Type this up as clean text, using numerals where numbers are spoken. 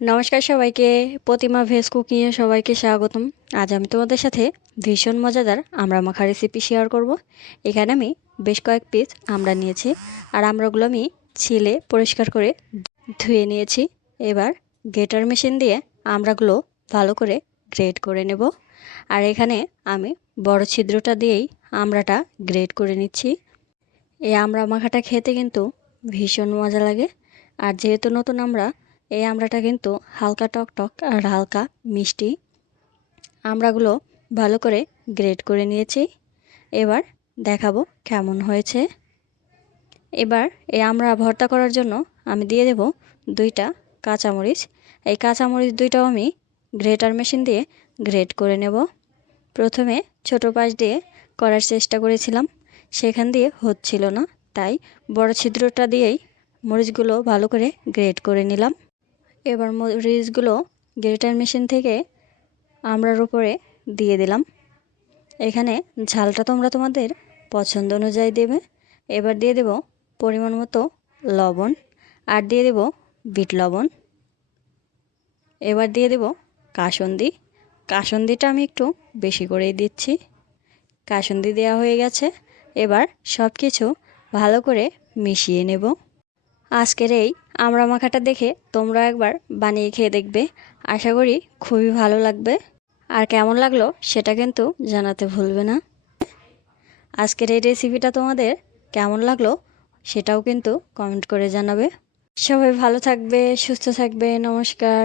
নমস্কার সবাইকে। প্রতিমা veg cooking এ সবাইকে স্বাগতম। আজ আমি তোমাদের সাথে ভীষণ মজাদার আমড়া মাখা রেসিপি শেয়ার করব। এখানে আমি বেশ কয়েক পিস আমড়া নিয়েছি, আর আমড়াগুলো আমি ছিলে পরিষ্কার করে ধুয়ে নিয়েছি। এবার গ্রেটার মেশিন দিয়ে আমড়াগুলো ভালো করে গ্রেট করে নেব। আর এখানে আমি বড় ছিদ্রটা দিয়েই আমড়াটা গ্রেট করে নিচ্ছি। এই আমড়া মাখাটা খেতে কিন্তু ভীষণ মজা লাগে। আর যেহেতু নতুন এই আমড়াটা কিন্তু হালকা টক আর হালকা মিষ্টি। আমড়াগুলো ভালো করে গ্রেট করে নিয়েছি। এবার দেখাবো কেমন হয়েছে। এবার এই আমড়া ভর্তা করার জন্য আমি দিয়ে দেব 2টা কাঁচামরিচ। এই কাঁচামরিচ 2টাও আমি গ্রেটার মেশিন দিয়ে গ্রেট করে নেব। প্রথমে ছোট পাশ দিয়ে করার চেষ্টা করেছিলাম, সেখান দিয়ে হচ্ছিল না, তাই বড় ছিদ্রটা দিয়েই মরিচগুলো ভালো করে গ্রেট করে নিলাম। এবার মরিচগুলো গ্রেটার মেশিন থেকে আমড়ার উপরে দিয়ে দিলাম। এখানে ঝালটা তোমরা তোমাদের পছন্দ অনুযায়ী দেবে। এবার দিয়ে দেব পরিমাণ মতো লবণ, আর দিয়ে দেব বিট লবণ। এবার দিয়ে দেব কাসুন্দি। কাসুন্দিটা আমি একটু বেশি করেই দিচ্ছি। কাসুন্দি দেওয়া হয়ে গেছে। এবার সব কিছু ভালো করে মিশিয়ে নেব। আজকের এই আমড়া মাখাটা দেখে তোমরা একবার বানিয়ে খেয়ে দেখবে। আশা করি খুবই ভালো লাগবে। আর কেমন লাগলো সেটা কিন্তু জানাতে ভুলবে না। আজকের এই রেসিপিটা তোমাদের কেমন লাগলো সেটাও কিন্তু কমেন্ট করে জানাবে। সবাই ভালো থাকবে, সুস্থ থাকবে। নমস্কার।